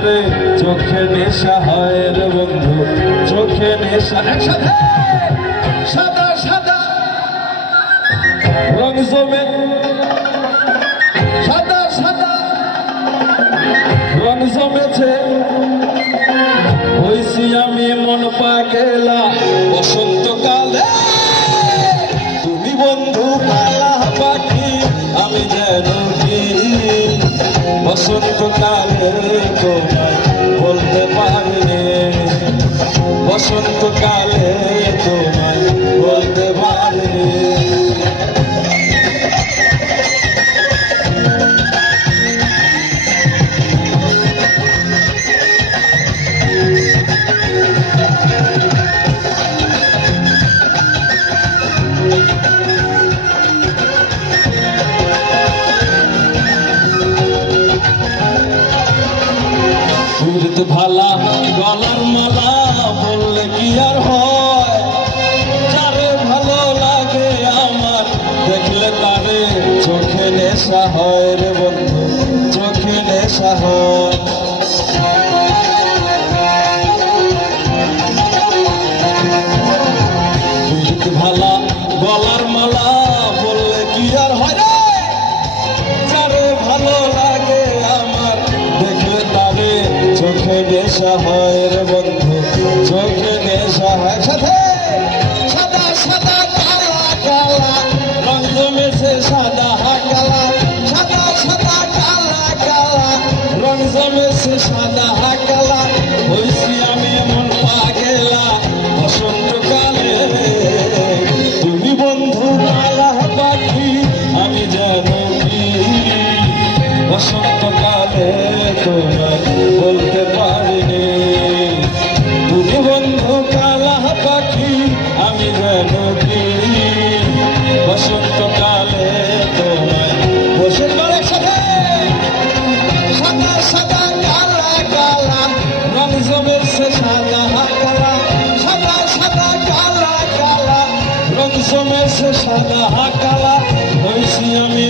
তারে চোখে নেশা হয় রে বন্ধু, চোখে নেশা। একসাথে সাদা সাদা রং জমে, সাদা সাদা রং জমেছে, হইছি আমি মন পাগলা বসন্তকালে। তুমি বন্ধু কালা পাখি, আমি যেন কি বসন্তকালে তোমায় বলতে পারিনি, বসন্তকালে তোমায় বলতে পারিনি। ভালা গলার মালা বললে কি আর হয়, যারে ভালো লাগে আমার দেখলে তারে চোখে নেশা হয় রে বন্ধু, চোখে নেশা হয়। ভালা গলার মালা বললে কি আর হয় রে, যারে ভালো লাগে আমার দেখলে তারে চোখে নেশা হয় রে বন্ধু, চোখে নেশা হয়। সাথে সাদা সাদা কালা কালা রং জমেছে, সাদা কালা, সাদা সাদা কালা কালা রং জমেছে, সাদা কালা। হইছি আমি মন পাগলা বসন্তকালে। তুমি বন্ধু কালা পাখি, আমি জানো কি বসন্তকালে তোমায় বলতে পারিনি। তুমি বন্ধু কালা পাখি, আমি জানো কি বসন্তকালে তোমায় বসে পড়ে। সাথে সাদা সাদা কালা কালা রং জমেছে, সাদা কালা, সাদা সাদা কালা কালা রং জমেছে, সাদা কালা। হইছি আমি